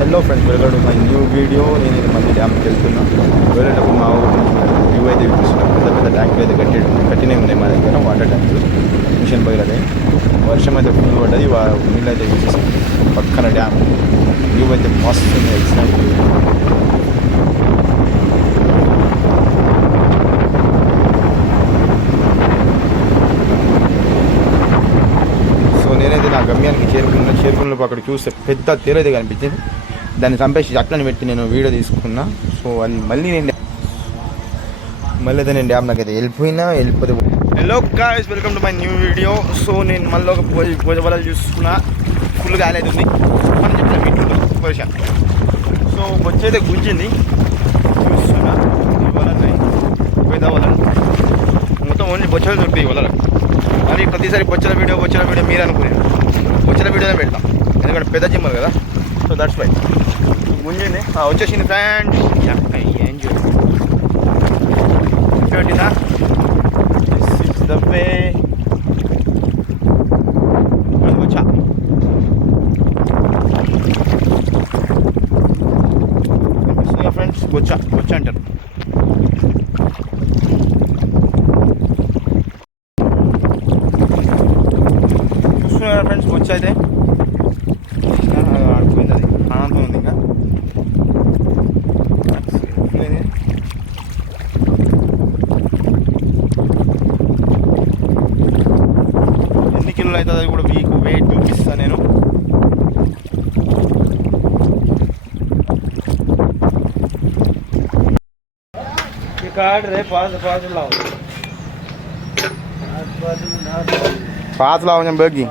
Hello friends, welcome to my new video. నేను మళ్ళీ డ్యామ్కి వెళ్తున్నా. వెళ్ళేటప్పుడు మా ఊరు వ్యూ అయితే చూపిస్తున్నాం. పెద్ద పెద్ద ట్యాంకులు అయితే కట్టినే ఉన్నాయి మా దగ్గర, వాటర్ ట్యాంకులు. మిషన్ బయలుదే వర్షం అయితే ఫుల్ పడ్డది, నీళ్ళు అయితే చూసేసాం. పక్కన డ్యామ్ వ్యూ అయితే మస్తు ఉంది, ఎక్సలెంట్ వ్యూ. సో నేనైతే నా గమ్యానికి చేరుకున్నప్పుడు అక్కడ చూస్తే పెద్ద తేలైతే కనిపించింది. దాన్ని చంపేసి అట్లని పెట్టి నేను వీడియో తీసుకున్నా. సో అది మళ్ళీ అయితే నేను డ్యామ్ నాకైతే వెళ్ళిపోతే. Hello guys, welcome to my new video. So నేను మళ్ళీ ఒక పూజ వలలు చూసుకున్నా. ఫుల్ గాలైతుంది మనం చెప్పిన మీట్లో పొజిషన్. సో బొచ్చైతే గుంజింది చూస్తున్నా. వలన్నాయి పెద్ద వలలు మొత్తం ఓన్లీ బొచ్చలు దొరుకుతాయి వలలు. కానీ ప్రతిసారి బొచ్చల వీడియో మీరు అనుకునేది బొచ్చల వీడియోనే పెడతాం, ఎందుకంటే పెద్ద జిమ్మలు కదా. సో దట్స్ వై గుంజింది. వచ్చేసింది ఫ్రెండ్. ఏం చూడండినా, దిస్ ఇస్ ద వే. వచ్చా ఫ్రెండ్స్, వచ్చా అంటారు. చూస్తున్నారా ఫ్రెండ్స్, వచ్చా అయితే ఆడుకుంది. అది ఆనందం ఉంది. ఇంకా ఎన్ని కిలోలు అవుతుంది అది కూడా వెయిట్ చూపిస్తాను నేను. पाँच लाओ जब बैगी